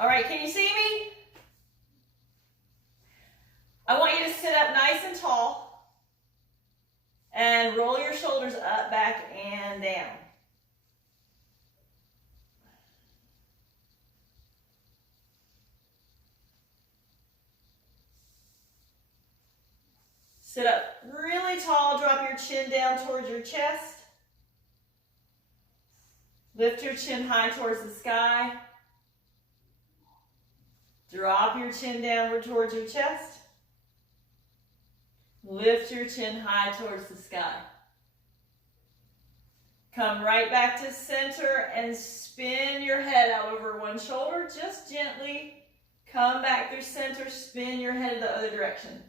All right, can you see me? I want you to sit up nice and tall and roll your shoulders up, back, and down. Sit up really tall, drop your chin down towards your chest. Lift your chin high towards the sky. Drop your chin downward towards your chest. Lift your chin high towards the sky. Come right back to center and spin your head out over one shoulder. Just gently come back through center, spin your head the other direction.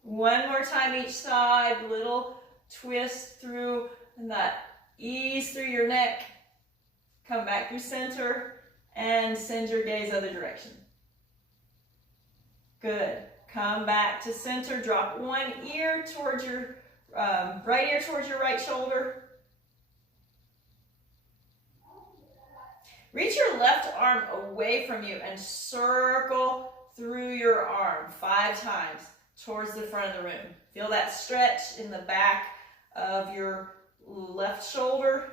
One more time each side, little twist through and that ease through your neck. Come back through center and send your gaze other direction. Good. Come back to center, drop one ear towards your right ear towards your right shoulder. Reach your left arm away from you and circle through your arm 5 times towards the front of the room. Feel that stretch in the back of your left shoulder.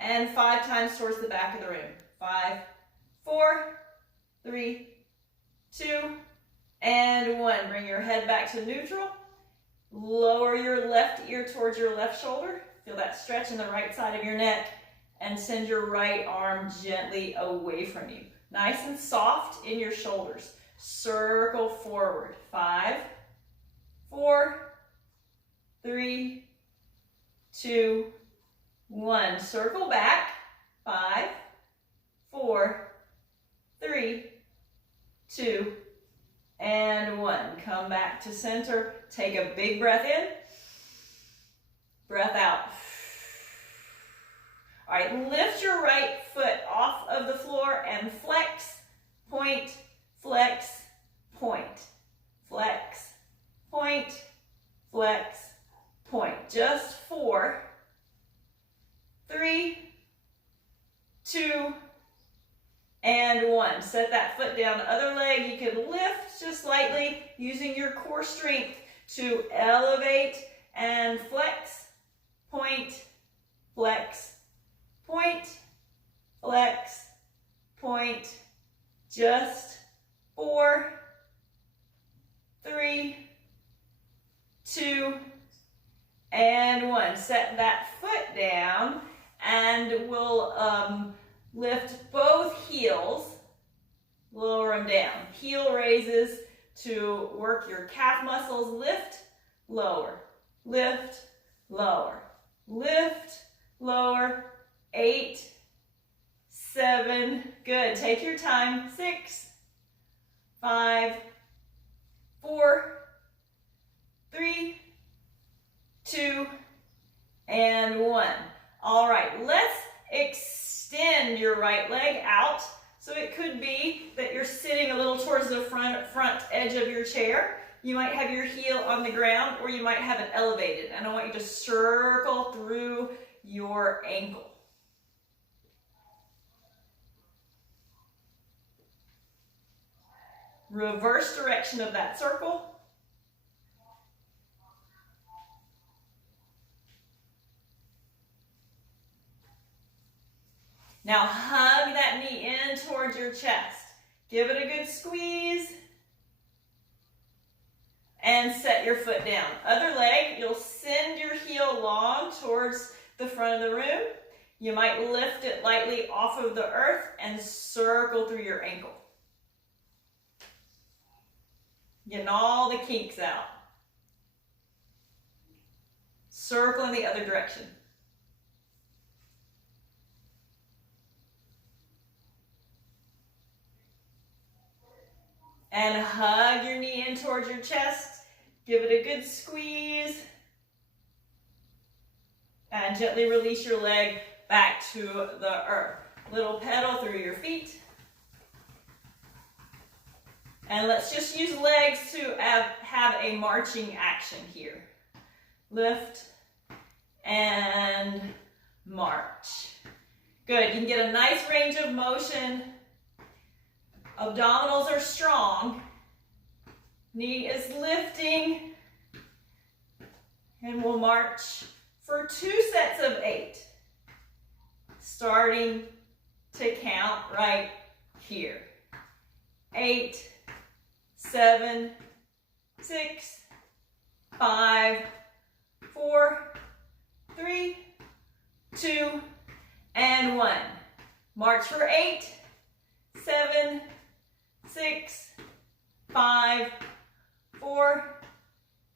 And 5 times towards the back of the room. 5, 4, 3, 2, and 1. Bring your head back to neutral. Lower your left ear towards your left shoulder. Feel that stretch in the right side of your neck. And send your right arm gently away from you. Nice and soft in your shoulders. Circle forward. 5, 4, 3, 2, 1. Circle back. 5, 4, 3, 2, and 1. Come back to center. Take a big breath in. Breath out. All right, lift your right foot off of the floor and flex, point, flex, point, flex, point, flex, point. Just 4, 3, 2, and 1. Set that foot down. Other leg, you can lift just slightly using your core strength to elevate and flex, point, flex, point, flex, point. Just 4, 3, 2, and 1. Set that foot down and we'll lift both heels, lower them down. Heel raises to work your calf muscles. Lift, lower, lift, lower, lift, lower. 8, 7, good. Take your time. 6, 5, 4, 3, 2, and 1. All right, let's extend your right leg out. So it could be that you're sitting a little towards the front edge of your chair. You might have your heel on the ground or you might have it elevated. And I want you to circle through your ankle. Reverse direction of that circle. Now hug that knee in towards your chest. Give it a good squeeze. And set your foot down. Other leg, you'll send your heel long towards the front of the room. You might lift it lightly off of the earth and circle through your ankle. Getting all the kinks out. Circle in the other direction. And hug your knee in towards your chest. Give it a good squeeze. And gently release your leg back to the earth. Little pedal through your feet. And let's just use legs to have a marching action here. Lift and march. Good, you can get a nice range of motion. Abdominals are strong. Knee is lifting. And we'll march for 2 sets of 8. Starting to count right here. 8, 7, 6, 5, 4, 3, 2, and 1. March for 8, 7, 6, 5, 4,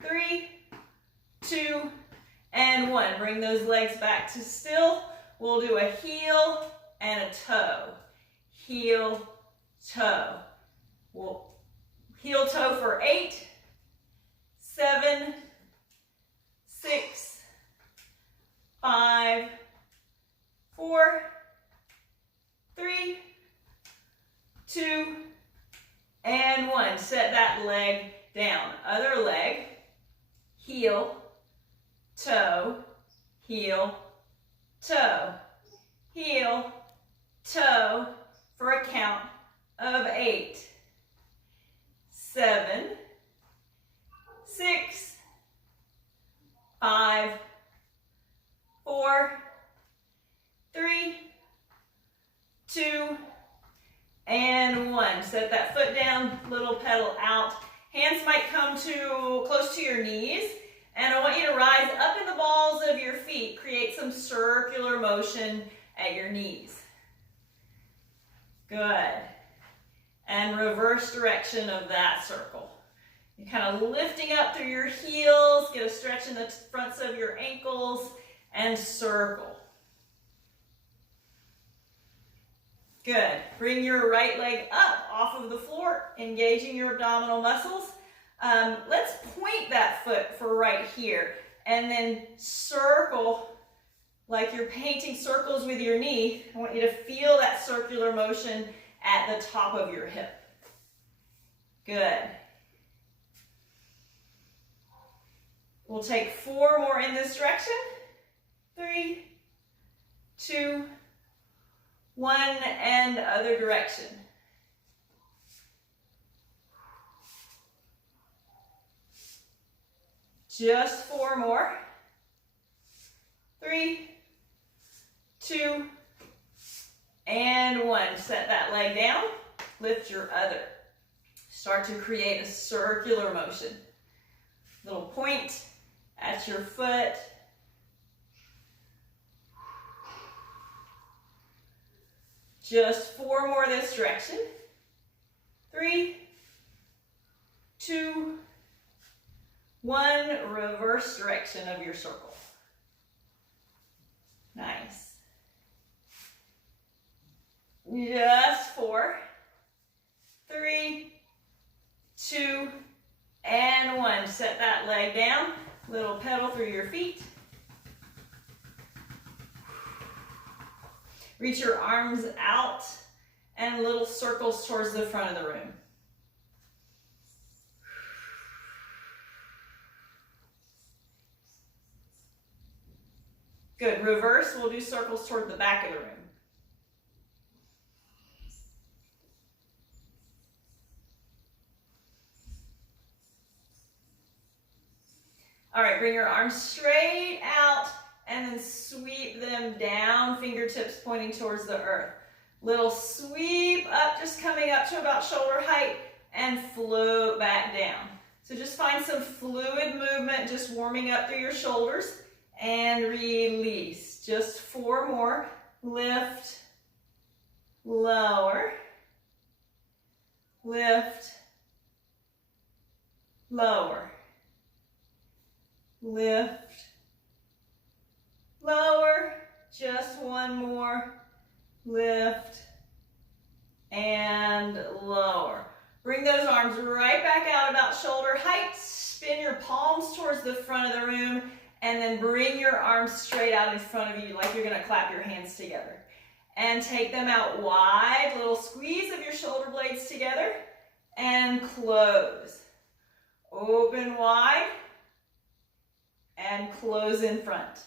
3, 2, and 1. Bring those legs back to still. We'll do a heel and a toe. Heel, toe. We'll heel toe for 8, 7, 6, 5, 4, 3, 2, and 1. Set that leg down. Other leg, heel, toe, heel, toe, heel, toe, for a count of 8, 7, 6, 5, 4, 3, 2, and 1. Set that foot down, little pedal out. Hands might come to close to your knees, and I want you to rise up in the balls of your feet. Create some circular motion at your knees. Good. And reverse direction of that circle. You're kind of lifting up through your heels, get a stretch in the fronts of your ankles, and circle. Good. Bring your right leg up off of the floor, engaging your abdominal muscles. Let's point that foot for right here, and then circle like you're painting circles with your knee. I want you to feel that circular motion at the top of your hip. Good. We'll take 4 more in this direction. 3, 2, 1, and other direction. Just 4 more. 3, 2, and 1. Set that leg down. Lift your other. Start to create a circular motion. Little point at your foot. Just 4 more this direction. 3, 2, 1. Reverse direction of your circle. Nice. Just 4, 3, 2, and 1. Set that leg down. Little pedal through your feet. Reach your arms out and little circles towards the front of the room. Good. Reverse, we'll do circles toward the back of the room. All right, bring your arms straight out and then sweep them down, fingertips pointing towards the earth. Little sweep up, just coming up to about shoulder height, and float back down. So just find some fluid movement, just warming up through your shoulders, and release. Just 4 more. Lift, lower, lift, lower, lift, lower. Just 1 more. Lift and lower. Bring those arms right back out about shoulder height. Spin your palms towards the front of the room, and then bring your arms straight out in front of you like you're going to clap your hands together. And take them out wide. Little squeeze of your shoulder blades together, and close. Open wide and close in front.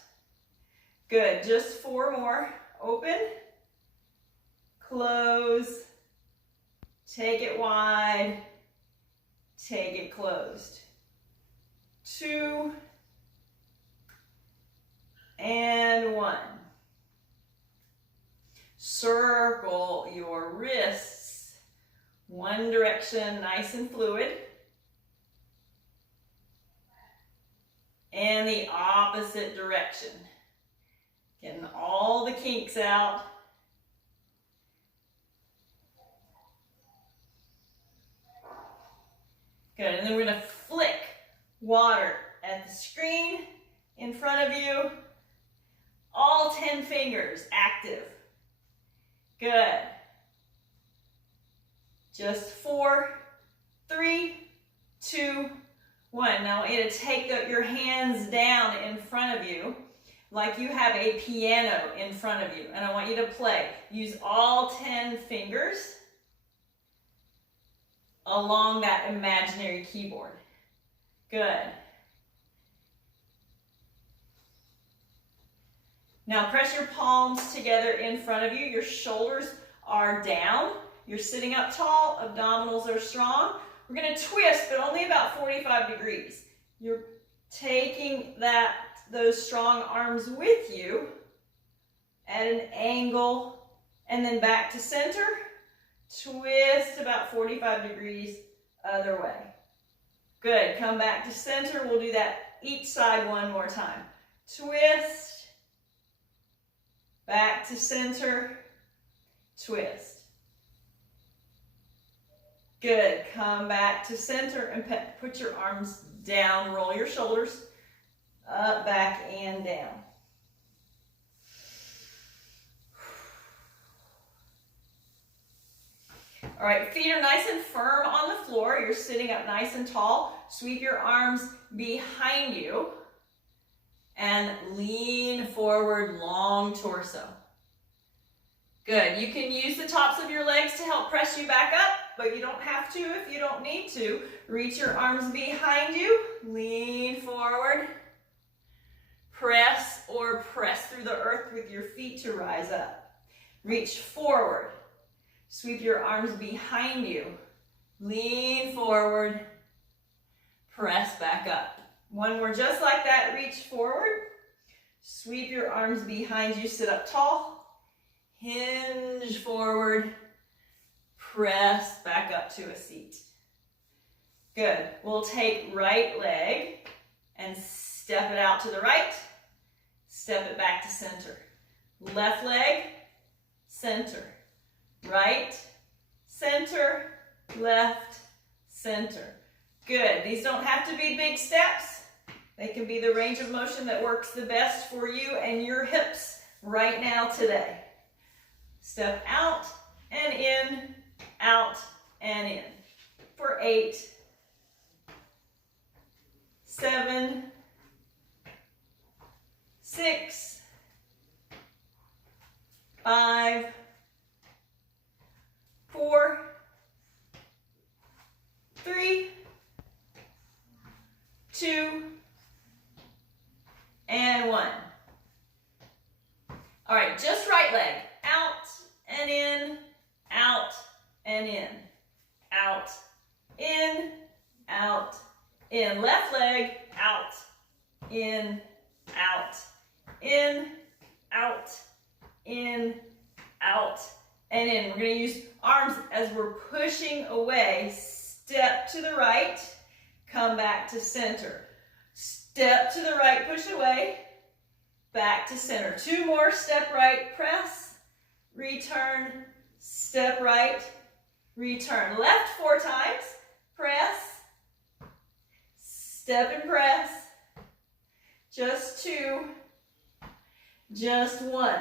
Good. Just 4 more. Open close, take it wide, take it closed. 2 and 1. Circle your wrists one direction, nice and fluid. And the opposite direction. Getting all the kinks out. Good, and then we're gonna flick water at the screen in front of you. All 10 fingers active. Good. Just 4, 3, 2, 1. Now I want you to take your hands down in front of you like you have a piano in front of you. And I want you to play. Use all 10 fingers along that imaginary keyboard. Good. Now press your palms together in front of you. Your shoulders are down. You're sitting up tall. Abdominals are strong. We're going to twist, but only about 45 degrees. You're taking those strong arms with you at an angle and then back to center. Twist about 45 degrees other way. Good. Come back to center. We'll do that each side one more time. Twist. Back to center. Twist. Good. Come back to center and put your arms down. Roll your shoulders up, back, and down. All right, feet are nice and firm on the floor. You're sitting up nice and tall. Sweep your arms behind you and lean forward, long torso. Good. You can use the tops of your legs to help press you back up, but you don't have to if you don't need to. Reach your arms behind you. Lean forward. Press or press through the earth with your feet to rise up. Reach forward. Sweep your arms behind you. Lean forward. Press back up. One more just like that. Reach forward. Sweep your arms behind you. Sit up tall. Hinge forward. Press back up to a seat. Good. We'll take right leg and step it out to the right. Step it back to center. Left leg, center. Right, center, left, center. Good. These don't have to be big steps. They can be the range of motion that works the best for you and your hips right now today. Step out and in, out and in. For 8, 7, 6, 5, 4, 3, 2, and 1. All right, just right leg. Out and in, out and in. Out, in, out, in. Left leg, out, in, out, in, out, in, out, and in. We're going to use arms as we're pushing away. Step to the right, come back to center. Step to the right, push away, back to center. 2 more, step right, press, return, step right, return. Left 4 times, press, step and press, just 2, just 1.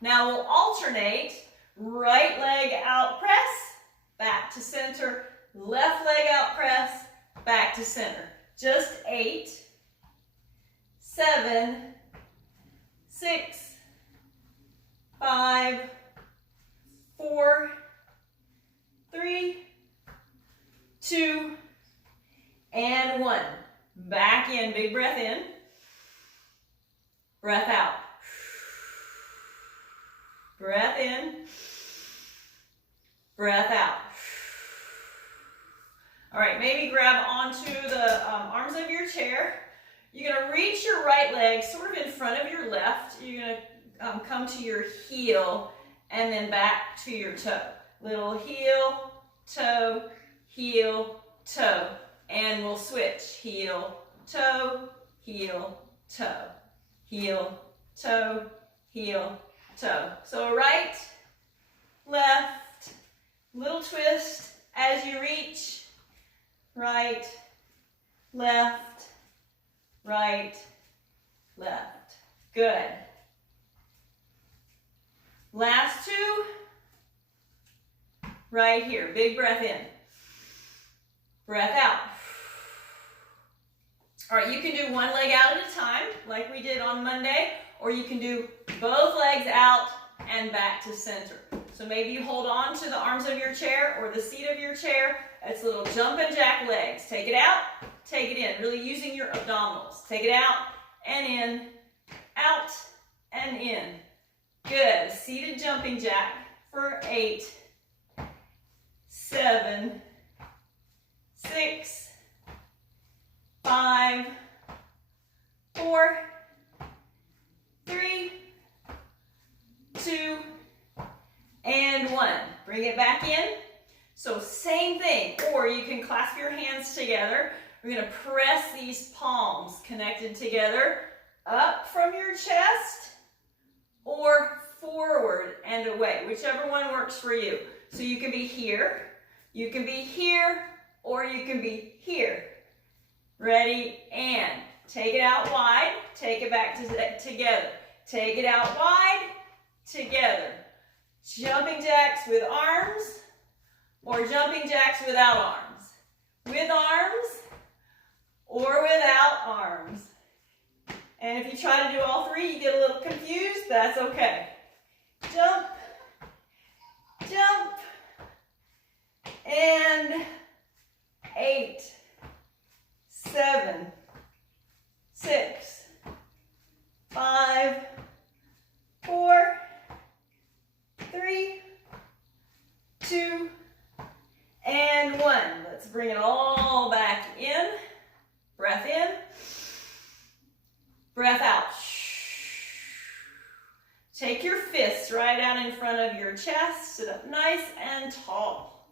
Now we'll alternate, right leg out, press, back to center, left leg out, press, back to center. Just 8, 7, 6, 5, 4, 3, 2, and 1. Back in, big breath in, breath out. Breath in, Breath out. All right, maybe grab onto the arms of your chair. You're going to reach your right leg sort of in front of your left. You're going to come to your heel and then back to your toe. Little heel, toe, heel, toe. And we'll switch. Heel, toe, heel, toe. Heel, toe, heel, toe. So right, left, little twist as you reach. Right, left, right, left. Good. Last two. Right here. Big breath in. Breath out. All right, you can do one leg out at a time, like we did on Monday, or you can do both legs out and back to center. So maybe you hold on to the arms of your chair or the seat of your chair. It's little jumping jack legs. Take it out, take it in. Really using your abdominals. Take it out and in, out and in. Good. Seated jumping jack for 8, 7, 6, 5, 4, 3, 2, and 1. Bring it back in. So same thing, or you can clasp your hands together. We're going to press these palms connected together up from your chest or forward and away, whichever one works for you. So you can be here, you can be here, or you can be here. Ready, and take it out wide, take it back together. Take it out wide, together. Jumping jacks with arms, or jumping jacks without arms. With arms, or without arms. And if you try to do all three, you get a little confused, that's okay. Jump, jump, and 8, 7, 6, 5, 4, 3, 2, and 1. Let's bring it all back in. Breath in. Breath out. Take your fists right out in front of your chest. Sit up nice and tall.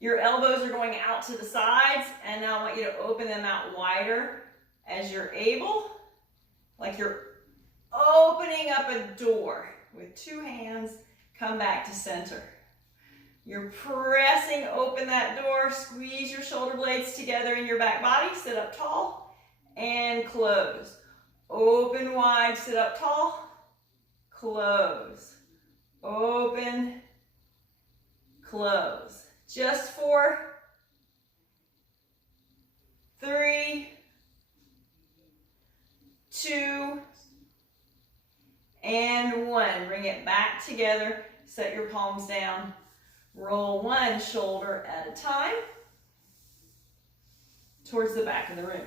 Your elbows are going out to the sides, and now I want you to open them out wider as you're able, like you're opening up a door with 2 hands. Come back to center. You're pressing open that door. Squeeze your shoulder blades together in your back body. Sit up tall and close. Open wide, sit up tall, close. Open, close. Just 4, 3, 2, and 1. Bring it back together. Set your palms down. Roll one shoulder at a time towards the back of the room.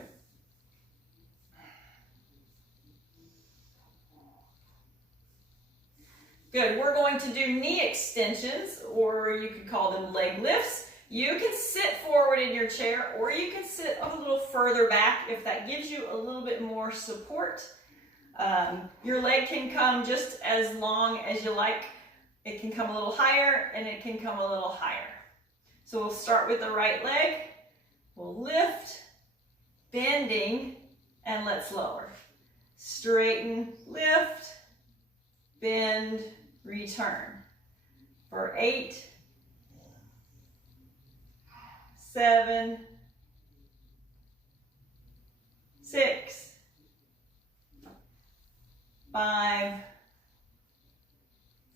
Good. We're going to do knee extensions, or you could call them leg lifts. You can sit forward in your chair, or you can sit a little further back if that gives you a little bit more support. Your leg can come just as long as you like. It can come a little higher, and it can come a little higher. So we'll start with the right leg. We'll lift, bending, and let's lower. Straighten, lift, bend, return. For 8, 7, 6, 5,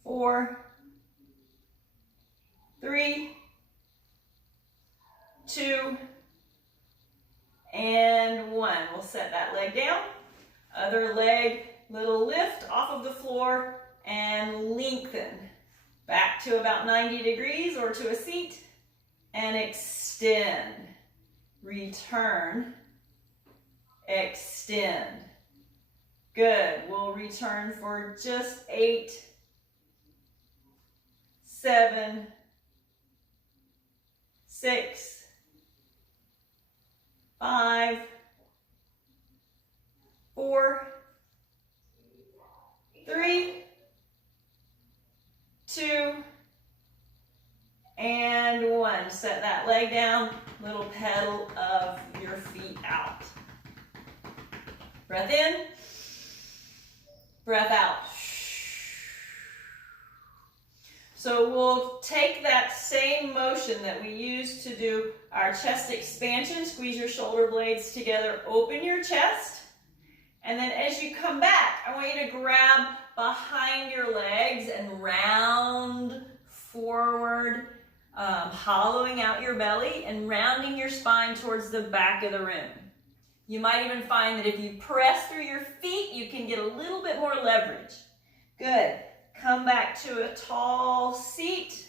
4, 3, 2, and 1. We'll set that leg down. Other leg, little lift off of the floor and lengthen. Back to about 90 degrees or to a seat and extend. Return, extend. Good. We'll return for just 8, 7, 6, 5, 4, 3, 2, and 1. Set that leg down, little pedal of your feet out. Breath in, breath out. So we'll take that same motion that we used to do our chest expansion. Squeeze your shoulder blades together, open your chest. And then as you come back, I want you to grab behind your legs and round forward, hollowing out your belly and rounding your spine towards the back of the room. You might even find that if you press through your feet, you can get a little bit more leverage. Good. Come back to a tall seat.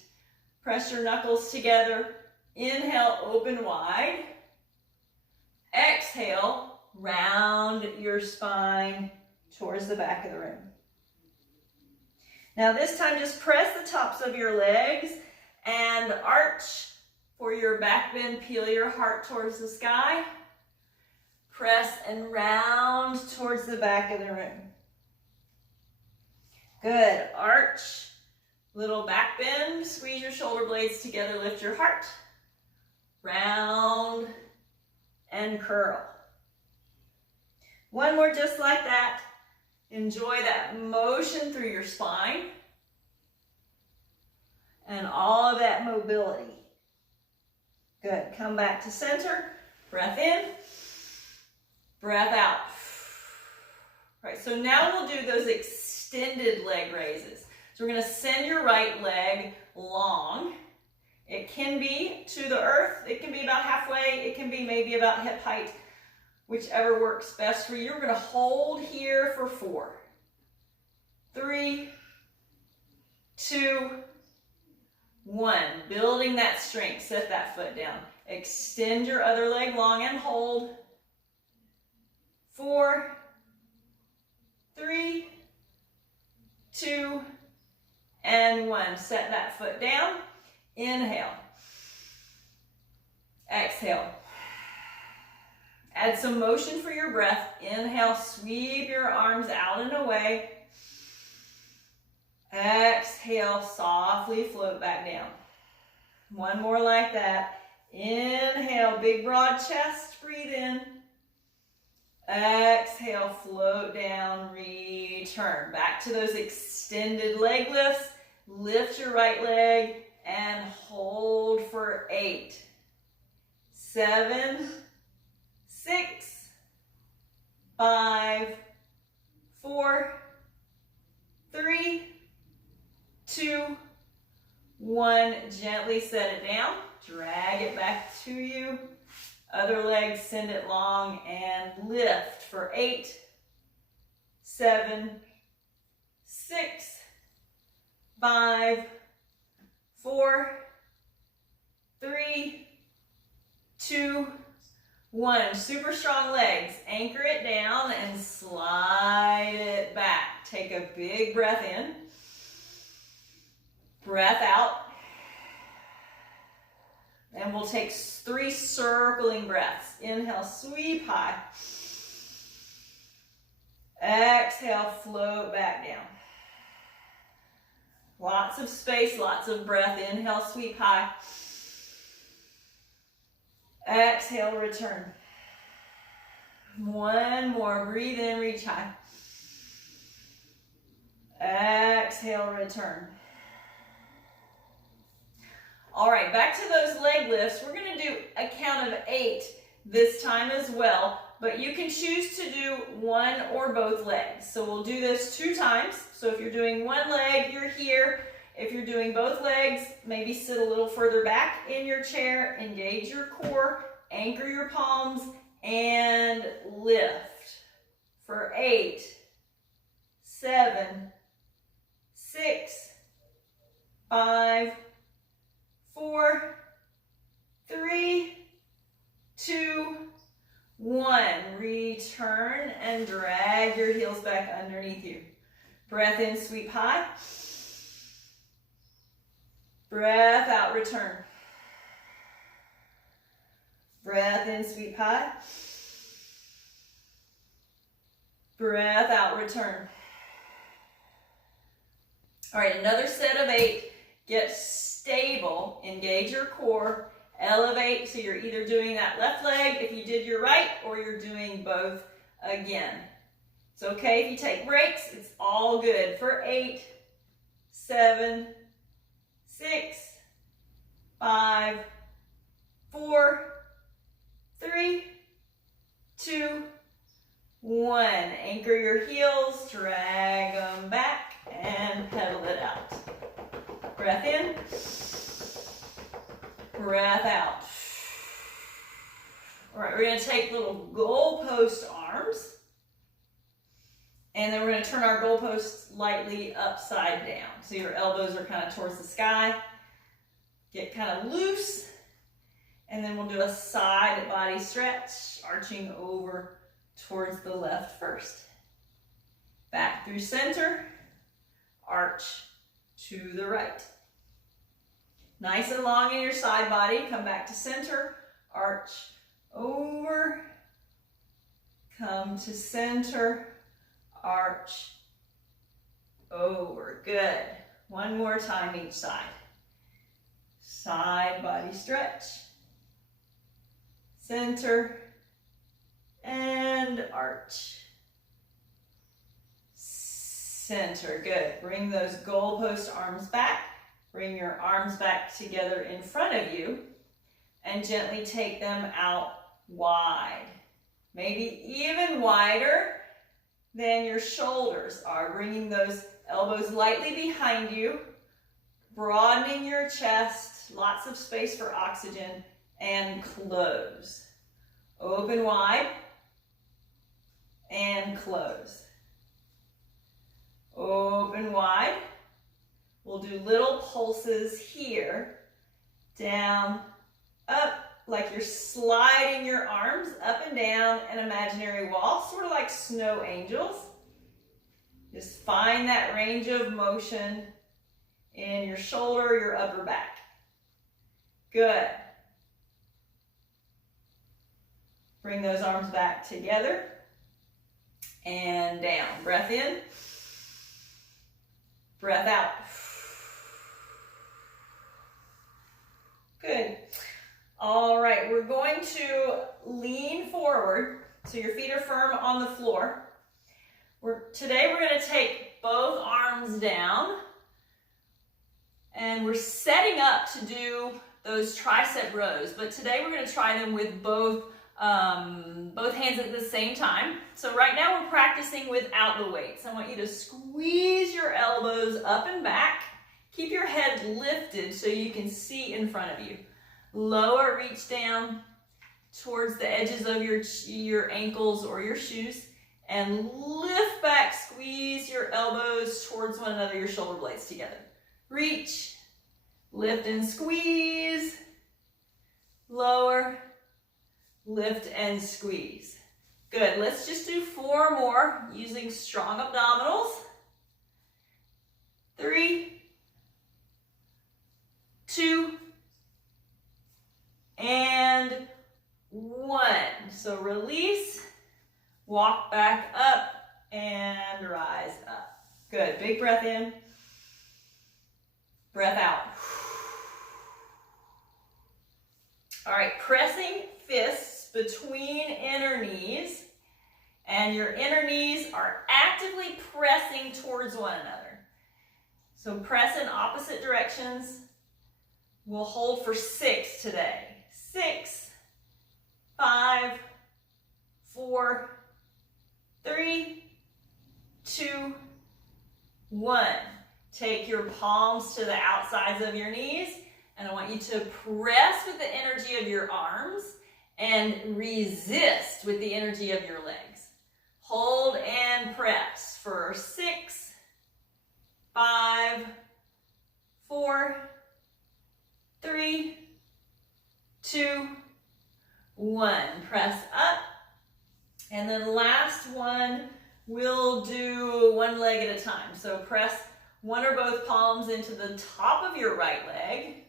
Press your knuckles together. Inhale, open wide. Exhale, round your spine towards the back of the room. Now this time, just press the tops of your legs and arch for your back bend. Peel your heart towards the sky. Press and round towards the back of the room. Good. Arch, little back bend. Squeeze your shoulder blades together. Lift your heart. Round and curl. One more just like that. Enjoy that motion through your spine and all of that mobility. Good. Come back to center. Breath in. Breath out. All right, so now we'll do those extended leg raises. So we're going to send your right leg long. It can be to the earth. It can be about halfway. It can be maybe about hip height, whichever works best for you. We're going to hold here for 4, 3, 2, 1. Building that strength. Set that foot down. Extend your other leg long and hold. 4, 3, 2, and 1. Set that foot down. Inhale. Exhale. Add some motion for your breath. Inhale, sweep your arms out and away. Exhale, softly float back down. One more like that. Inhale, big broad chest, breathe in. Exhale, float down, return. Back to those extended leg lifts. Lift your right leg and hold for 8, 7, 6, 5, 4, 3, 2, 1. Gently set it down. Drag it back to you. Other leg, send it long and lift for 8, 7, 6, 5, 4, 3, 2, 1. Super strong legs. Anchor it down and slide it back. Take a big breath in. Breath out. And we'll take 3 circling breaths. Inhale, sweep high. Exhale, float back down. Lots of space, lots of breath. Inhale, sweep high. Exhale, return. One more. Breathe in, reach high. Exhale, return. All right, back to those leg lifts. We're going to do a count of 8 this time as well, but you can choose to do one or both legs. So we'll do this 2 times. So if you're doing one leg, you're here. If you're doing both legs, maybe sit a little further back in your chair, engage your core, anchor your palms, and lift for 8, 7, 6, 5, 4, 3, 2, 1. Return and drag your heels back underneath you. Breath in, sweep high. Breath out, return. Breath in, sweep high. Breath out, return. All right, another set of 8. Get stable, engage your core, elevate, so you're either doing that left leg if you did your right, or you're doing both again. It's okay if you take breaks, it's all good. For 8, 7, 6, 5, 4, 3, 2, 1. Anchor your heels, drag them back, and pedal it out. Breath in, breath out. All right, we're going to take little goalpost arms, and then we're going to turn our goalposts lightly upside down. So your elbows are kind of towards the sky. Get kind of loose, and then we'll do a side body stretch, arching over towards the left first. Back through center, arch to the right. Nice and long in your side body. Come back to center, arch over, come to center, arch over. Good. One more time each side. Side body stretch, center, and arch. Center, good. Bring those goalpost arms back. Bring your arms back together in front of you and gently take them out wide. Maybe even wider than your shoulders are. Bringing those elbows lightly behind you, broadening your chest, lots of space for oxygen, and close. Open wide and close. Open wide. We'll do little pulses here, down, up, like you're sliding your arms up and down an imaginary wall, sort of like snow angels. Just find that range of motion in your shoulder, your upper back. Good. Bring those arms back together and down. Breath in, breath out. Good. All right, we're going to lean forward so your feet are firm on the floor. Today we're going to take both arms down, and we're setting up to do those tricep rows, but today we're going to try them with both hands at the same time. So right now we're practicing without the weights. I want you to squeeze your elbows up and back. Keep your head lifted so you can see in front of you. Lower, reach down towards the edges of your ankles or your shoes, and lift back, squeeze your elbows towards one another, your shoulder blades together. Reach, lift and squeeze, lower, lift and squeeze. Good, let's just do 4 more using strong abdominals. 3, 2, and 1. So release, walk back up, and rise up. Good, big breath in, breath out. All right, pressing fists between inner knees, and your inner knees are actively pressing towards one another. So press in opposite directions. We'll hold for 6 today. 6, 5, 4, 3, 2, 1. Take your palms to the outsides of your knees, and I want you to press with the energy of your arms and resist with the energy of your legs. Hold and press for 6, 5, 4, 3, 2, 1. Press up. And then last one, we'll do one leg at a time. So press one or both palms into the top of your right leg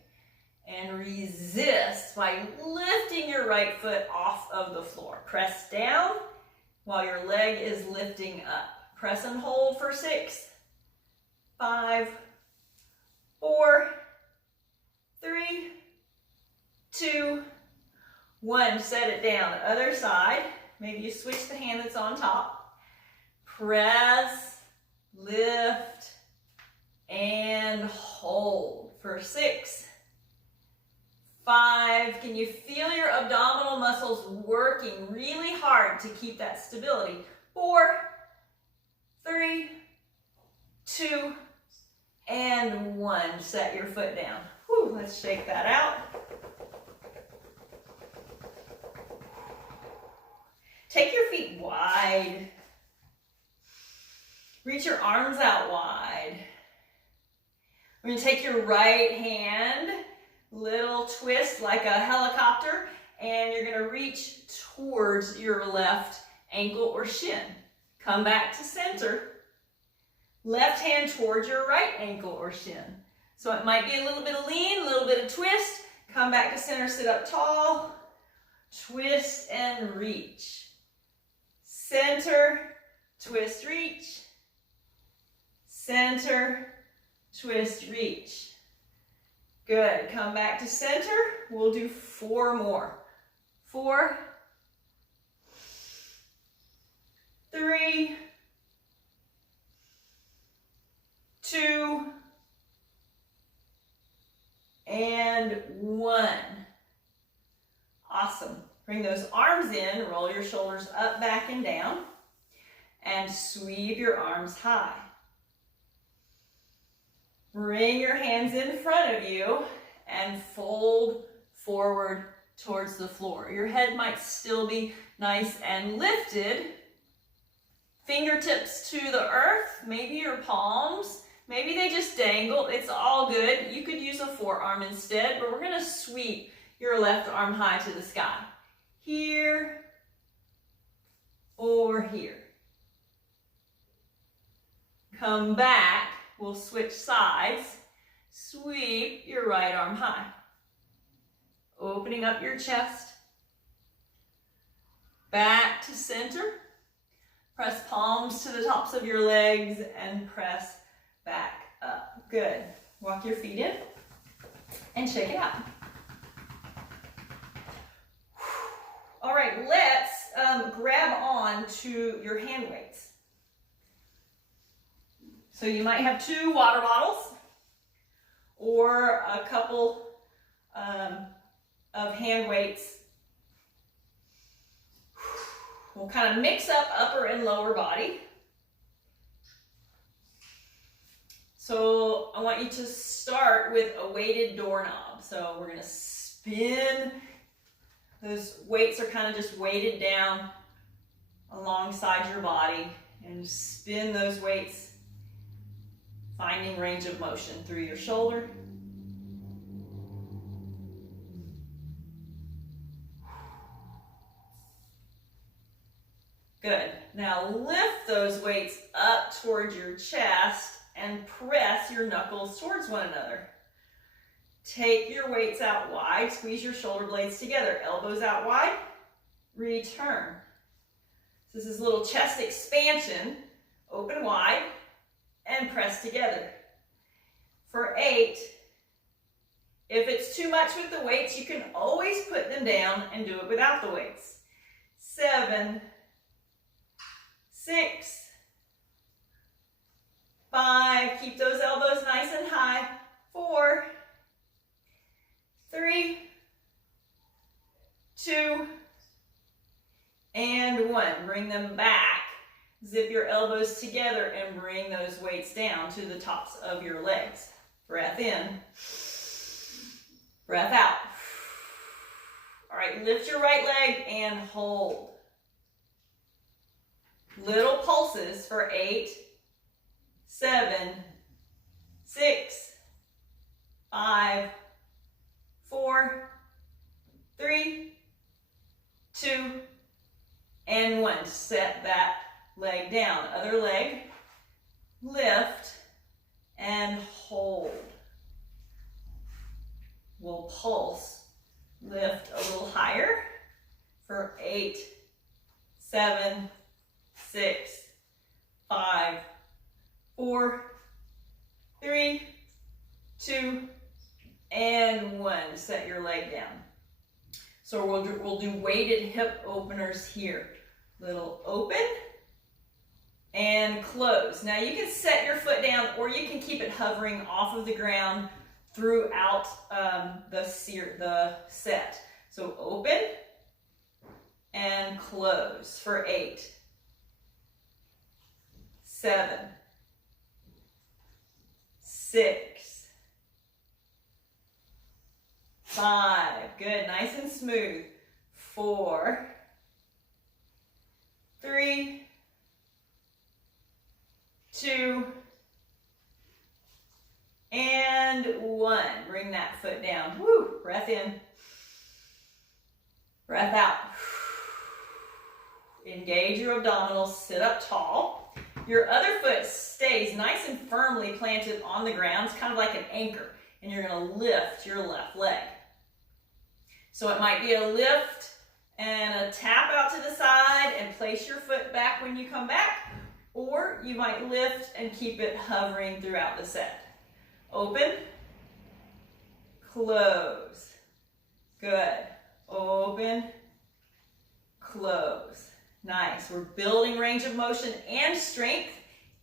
and resist by lifting your right foot off of the floor. Press down while your leg is lifting up. Press and hold for 6, 5, 4, 3, 2, 1. Set it down. Other side. Maybe you switch the hand that's on top. Press, lift, and hold for 6, 5. Can you feel your abdominal muscles working really hard to keep that stability? 4, 3, 2, and 1. Set your foot down. Whew, let's shake that out. Take your feet wide. Reach your arms out wide. We're going to take your right hand, little twist like a helicopter, and you're going to reach towards your left ankle or shin. Come back to center. Left hand towards your right ankle or shin. So it might be a little bit of lean, a little bit of twist. Come back to center, sit up tall. Twist and reach. Center, twist, reach. Center, twist, reach. Good. Come back to center. We'll do 4 more. 4, 3, 2, and 1. Awesome. Bring those arms in, roll your shoulders up, back, and down, and sweep your arms high. Bring your hands in front of you and fold forward towards the floor. Your head might still be nice and lifted. Fingertips to the earth, maybe your palms, maybe they just dangle. It's all good. You could use a forearm instead, but we're going to sweep your left arm high to the sky. Here or here. Come back. We'll switch sides. Sweep your right arm high. Opening up your chest. Back to center. Press palms to the tops of your legs and press back up. Good. Walk your feet in and shake it out. All right, let's grab on to your hand weights. So you might have 2 water bottles or a couple of hand weights. We'll kind of mix up upper and lower body. So I want you to start with a weighted doorknob. So we're going to spin. Those weights are kind of just weighted down alongside your body, and spin those weights, finding range of motion through your shoulder. Good. Now lift those weights up towards your chest and press your knuckles towards one another. Take your weights out wide, squeeze your shoulder blades together, elbows out wide, return. This is a little chest expansion, open wide, and press together. For 8, if it's too much with the weights, you can always put them down and do it without the weights. 7, 6, 5, keep those elbows nice and high. 4, 3, 2, and 1. Bring them back. Zip your elbows together and bring those weights down to the tops of your legs. Breath in. Breath out. All right, lift your right leg and hold. Little pulses for 8, 7, 6, 5, 4, 3, 2, and 1. Set that leg down. Other leg, lift and hold. We'll pulse. Lift a little higher for 8, 7, 6, 5, 4, 3, 2, and 1. Set your leg down. So we'll do weighted hip openers here. Little open and close. Now you can set your foot down or you can keep it hovering off of the ground throughout the set. So open and close for 8, 7, 6, 5, good, nice and smooth, 4, 3, 2, and 1. Bring that foot down. Woo, breath in, breath out. Engage your abdominals, sit up tall. Your other foot stays nice and firmly planted on the ground. It's kind of like an anchor, and you're going to lift your left leg. So it might be a lift and a tap out to the side and place your foot back when you come back, or you might lift and keep it hovering throughout the set. Open, close, good, open, close. Nice, we're building range of motion and strength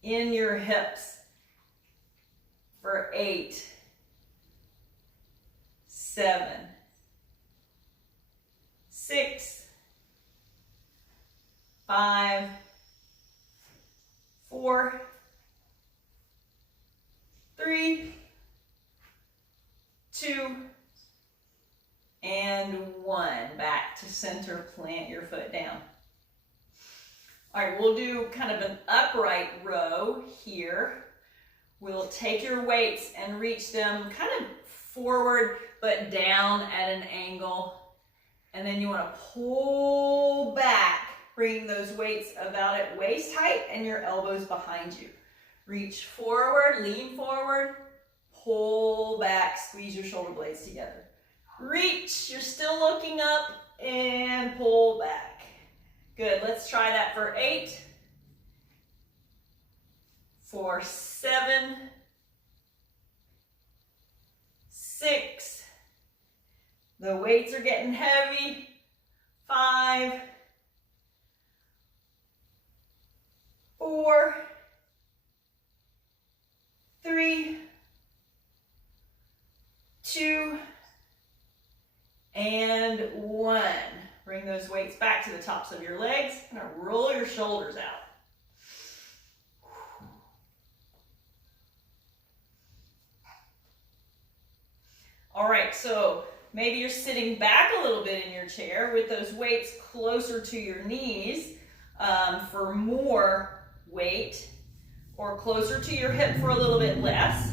in your hips for 8, 7, 6, 5, 4, 3, 2, and 1. Back to center, plant your foot down. All right, we'll do kind of an upright row here. We'll take your weights and reach them kind of forward, but down at an angle. And then you want to pull back, bringing those weights about at waist height and your elbows behind you. Reach forward, lean forward, pull back, squeeze your shoulder blades together. Reach, you're still looking up, and pull back. Good, let's try that for 8, for 7, 6, the weights are getting heavy, 5, 4, 3, 2, and 1. Bring those weights back to the tops of your legs and roll your shoulders out. All right, so maybe you're sitting back a little bit in your chair with those weights closer to your knees for more weight, or closer to your hip for a little bit less.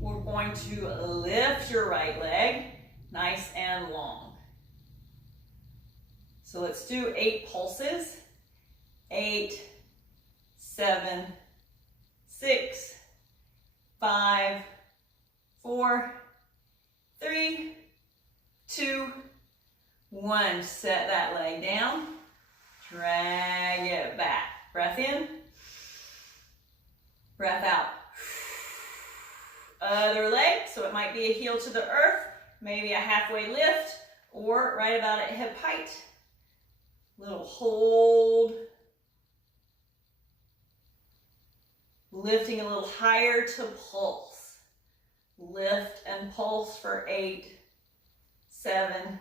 We're going to lift your right leg nice and long. So let's do 8 pulses. 8, 7, 6, 5, 4, 3, 2, 1. Set that leg down. Drag it back. Breath in. Breath out. Other leg, so it might be a heel to the earth, maybe a halfway lift, or right about at hip height. Little hold. Lifting a little higher to pulse. Lift and pulse for 8, 7,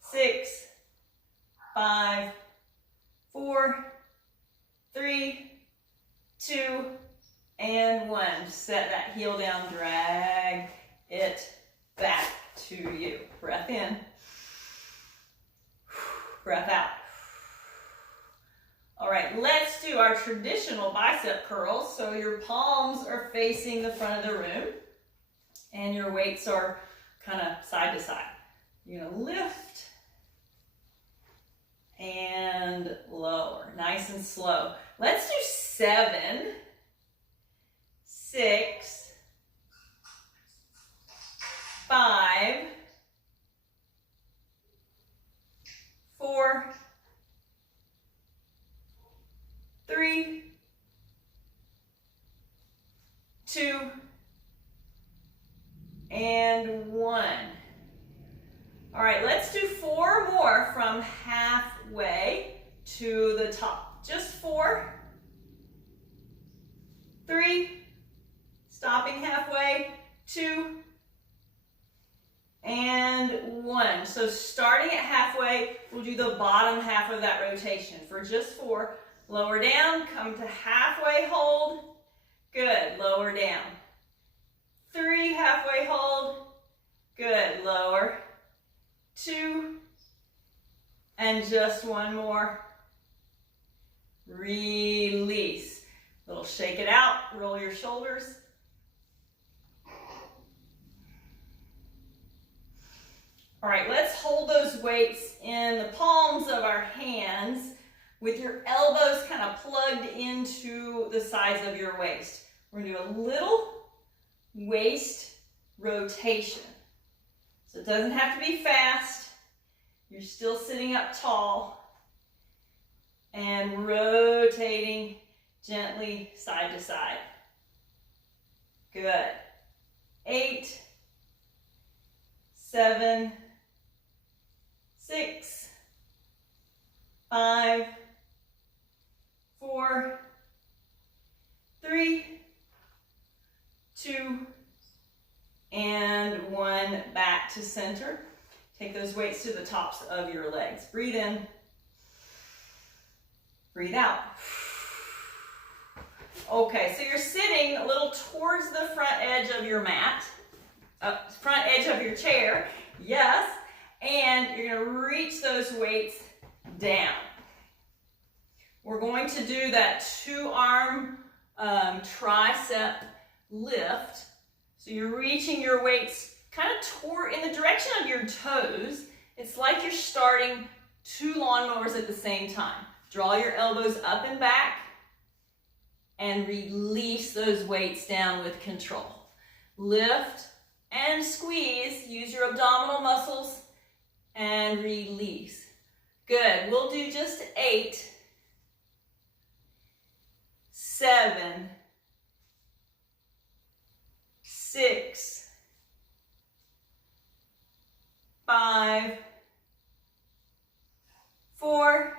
6, 5, 4, 3, 2, and 1. Set that heel down, drag it back to you. Breath in. Breath out. All right, let's do our traditional bicep curls. So your palms are facing the front of the room and your weights are kind of side to side. You're gonna lift and lower, nice and slow. Let's do 7, 6, 5, 4, 3, 2, and 1. All right, let's do 4 more from halfway to the top. Just 4, 3, stopping halfway, 2, and 1. So starting at halfway, we'll do the bottom half of that rotation for just 4. Lower down, come to halfway hold. Good, lower down. 3, halfway hold. Good, lower. 2, and just 1 more. Release. Little shake it out, roll your shoulders. All right, let's hold those weights in the palms of our hands with your elbows kind of plugged into the sides of your waist. We're gonna do a little waist rotation. So it doesn't have to be fast. You're still sitting up tall and rotating gently side to side. Good. 8, 7, 6, 5, 4, 3, 2, and 1. Back to center. Take those weights to the tops of your legs. Breathe in. Breathe out. Okay, so you're sitting a little towards the front edge of your mat, front edge of your chair, yes, and you're going to reach those weights down. We're going to do that 2-arm tricep lift. So you're reaching your weights kind of in the direction of your toes. It's like you're starting 2 lawnmowers at the same time. Draw your elbows up and back and release those weights down with control. Lift and squeeze. Use your abdominal muscles and release. Good. We'll do just 8, 7, 6, 5, 4,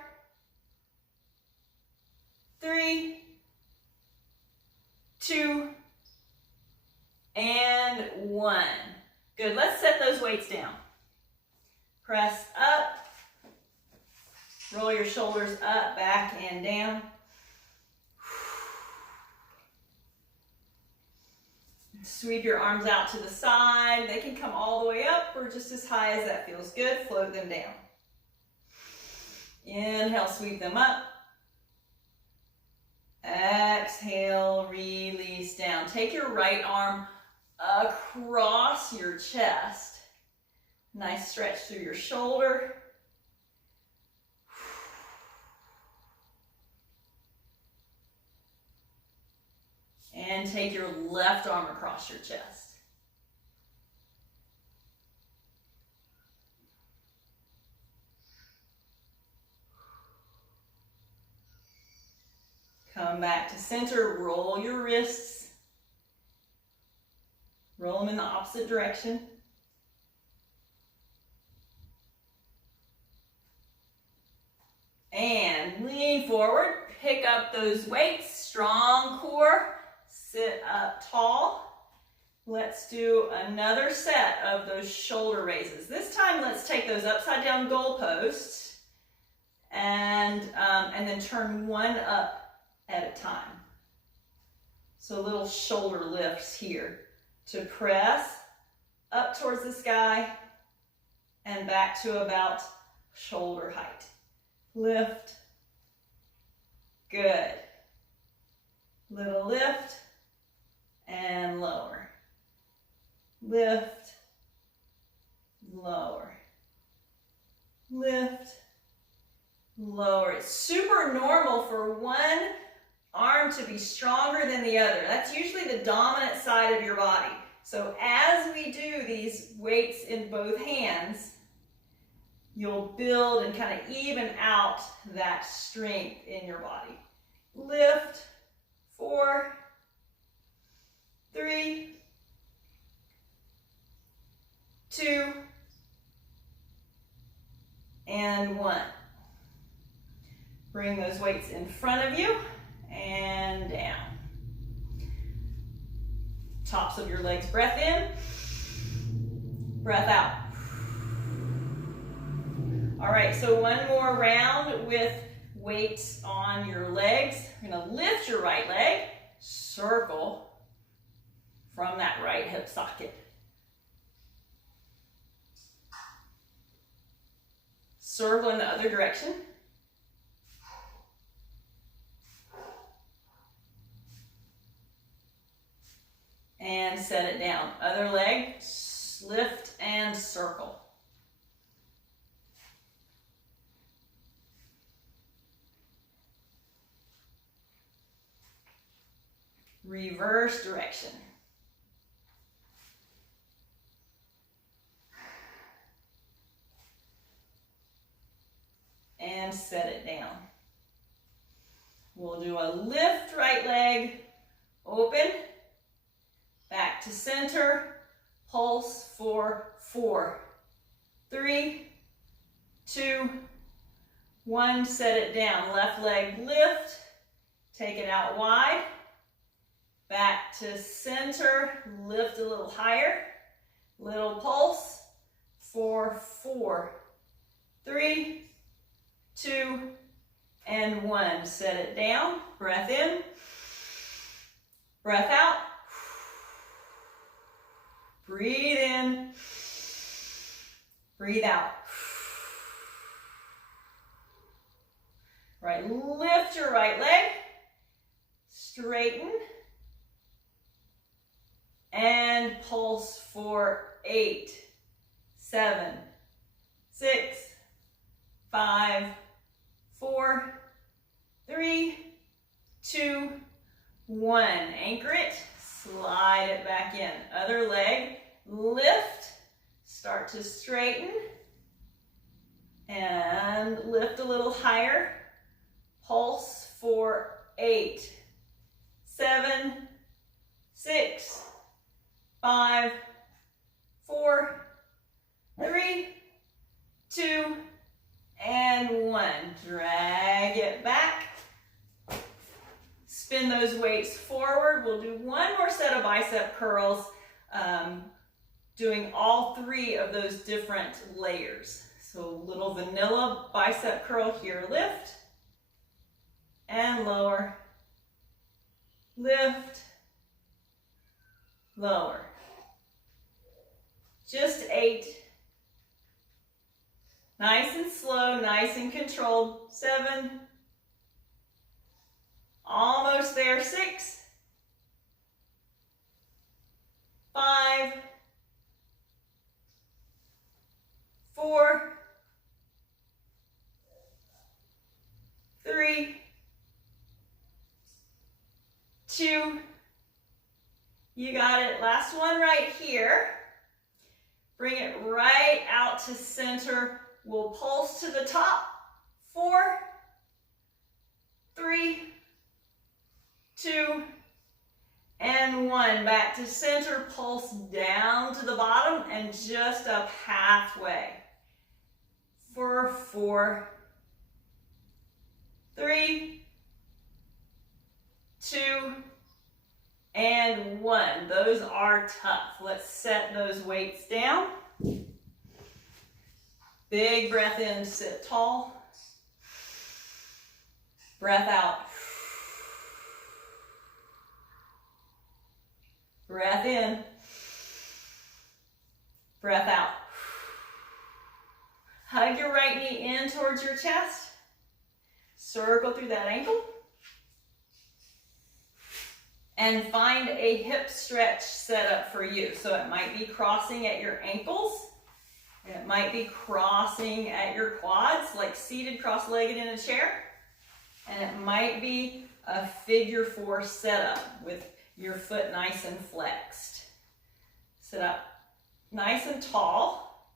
3, 2, and 1. Good. Let's set those weights down. Press up. Roll your shoulders up, back, and down. Sweep your arms out to the side. They can come all the way up or just as high as that feels good. Float them down. Inhale, sweep them up. Exhale, release down. Take your right arm across your chest. Nice stretch through your shoulder. And take your left arm across your chest. Come back to center, roll your wrists. Roll them in the opposite direction. And lean forward, pick up those weights, strong core, sit up tall. Let's do another set of those shoulder raises. This time, let's take those upside down goalposts and then turn one up at a time. So little shoulder lifts here to press up towards the sky and back to about shoulder height. Lift. Good. Little lift and lower. Lift, lower. Lift, lower. It's super normal for one arm to be stronger than the other. That's usually the dominant side of your body. So as we do these weights in both hands, you'll build and kind of even out that strength in your body. Lift, 4, 3, 2, and 1. Bring those weights in front of you and down. Tops of your legs, breath in, breath out. All right, so one more round with weights on your legs. You're gonna lift your right leg, circle from that right hip socket. Circle in the other direction. And set it down. Other leg, lift and circle. Reverse direction. And set it down. We'll do a lift right leg, open, back to center, pulse for 4, 3, 2, 1, set it down. Left leg lift, take it out wide, back to center, lift a little higher, little pulse for 4, 3, 2, and 1. Set it down, breath in, breath out. Breathe in, breathe out. Right, lift your right leg, straighten, and pulse for 8, 7, 6, 5, 4, 3, 2, 1. Anchor it, slide it back in. Other leg, lift, start to straighten, and lift a little higher. Pulse for 8, 7, 6, 5, 4, 3, 2, and 1. Drag it back. Spin those weights forward. We'll do one more set of bicep curls, doing all 3 of those different layers. So little vanilla bicep curl here, lift, and lower, lift, lower. Just 8. Nice and slow, nice and controlled. 7. Almost there. 6. 5. 4. 3. 2. You got it. Last one right here. Bring it right out to center. We'll pulse to the top. 4, 3, 2, and 1. Back to center. Pulse down to the bottom and just up halfway. For 4, 3, 2, and 1. Those are tough. Let's set those weights down. Big breath in, sit tall. Breath out. Breath in. Breath out. Hug your right knee in towards your chest. Circle through that ankle. And find a hip stretch setup for you. So it might be crossing at your ankles. It might be crossing at your quads, like seated cross-legged in a chair. And it might be a figure 4 setup with your foot nice and flexed. Sit up nice and tall.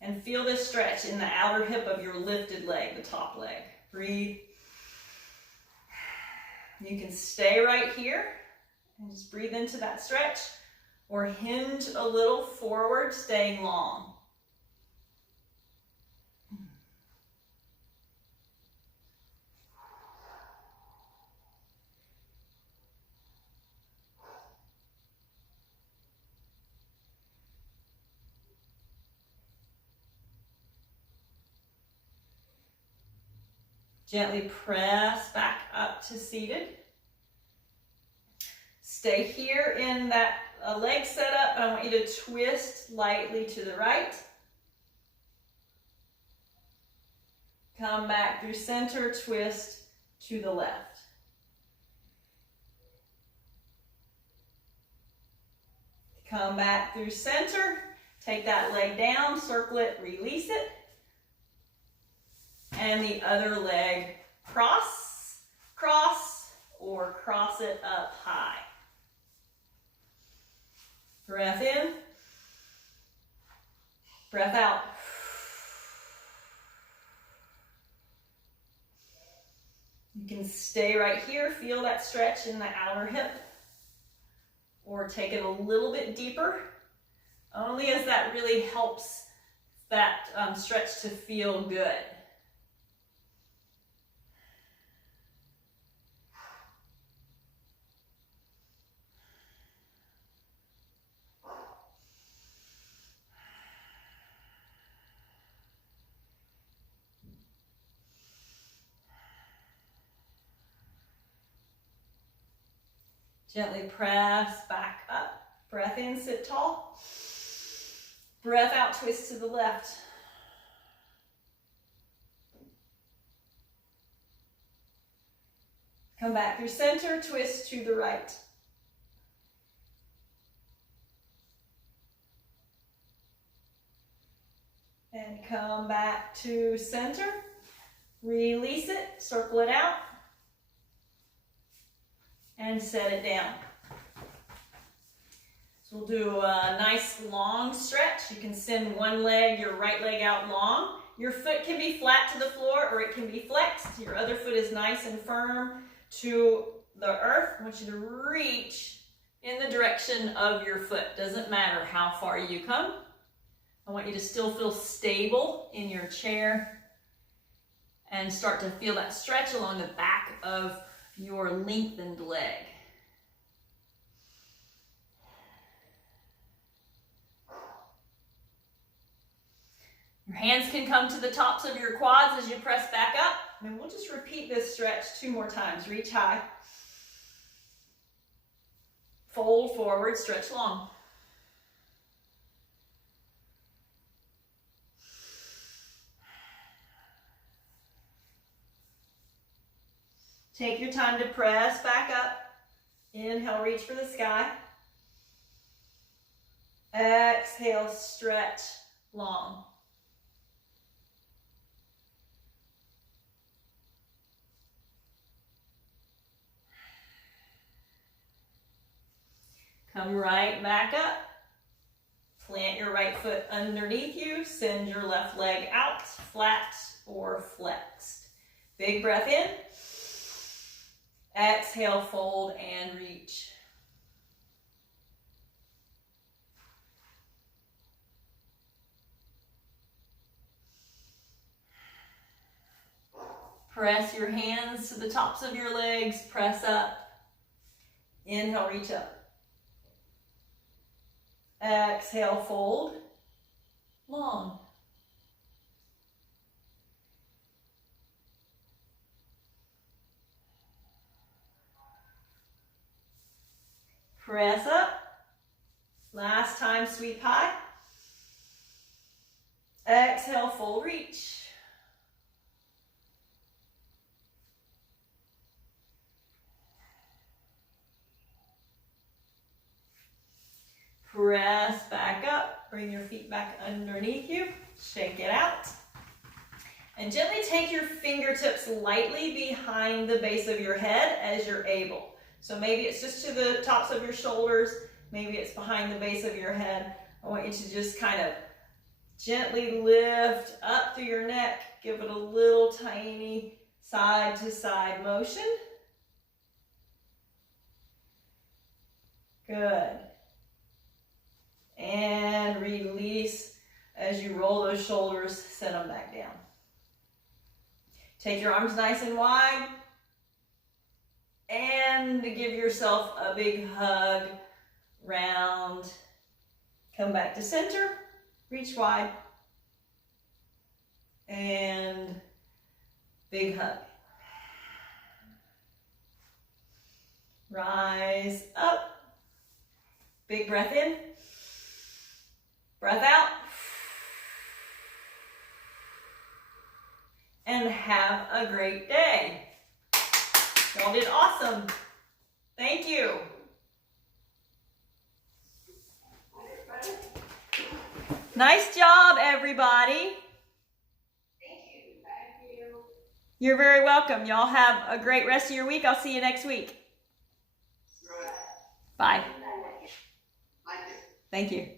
And feel this stretch in the outer hip of your lifted leg, the top leg. Breathe. You can stay right here and just breathe into that stretch, or hinge a little forward, staying long. Gently press back up to seated. Stay here in that leg setup, and I want you to twist lightly to the right. Come back through center, twist to the left. Come back through center, take that leg down, circle it, release it. And the other leg, cross, cross, or cross it up high. Breath in, breath out. You can stay right here, feel that stretch in the outer hip, or take it a little bit deeper, only as that really helps that stretch to feel good. Gently press back up. Breath in, sit tall. Breath out, twist to the left. Come back through center, twist to the right. And come back to center. Release it, circle it out. And set it down. So we'll do a nice long stretch. You can send one leg, your right leg out long. Your foot can be flat to the floor or it can be flexed. Your other foot is nice and firm to the earth. I want you to reach in the direction of your foot. Doesn't matter how far you come. I want you to still feel stable in your chair and start to feel that stretch along the back of your lengthened leg. Your hands can come to the tops of your quads as you press back up. And we'll just repeat this stretch 2 more times. Reach high. Fold forward, stretch long. Take your time to press back up. Inhale, reach for the sky. Exhale, stretch long. Come right back up. Plant your right foot underneath you. Send your left leg out, flat or flexed. Big breath in. Exhale, fold and reach. Press your hands to the tops of your legs, press up. Inhale, reach up. Exhale, fold, long. Press up. Last time, sweep high. Exhale, full reach. Press back up. Bring your feet back underneath you. Shake it out. And gently take your fingertips lightly behind the base of your head as you're able. So maybe it's just to the tops of your shoulders. maybe it's behind the base of your head. I want you to just kind of gently lift up through your neck. Give it a little tiny side to side motion. Good. And release as you roll those shoulders, set them back down. Take your arms nice and wide. And give yourself a big hug, round. Come back to center, reach wide. And big hug. Rise up. Big breath in. Breath out. And have a great day. Y'all did awesome. Thank you. Nice job, everybody. Thank you. You're very welcome. Y'all have a great rest of your week. I'll see you next week. Bye. Thank you.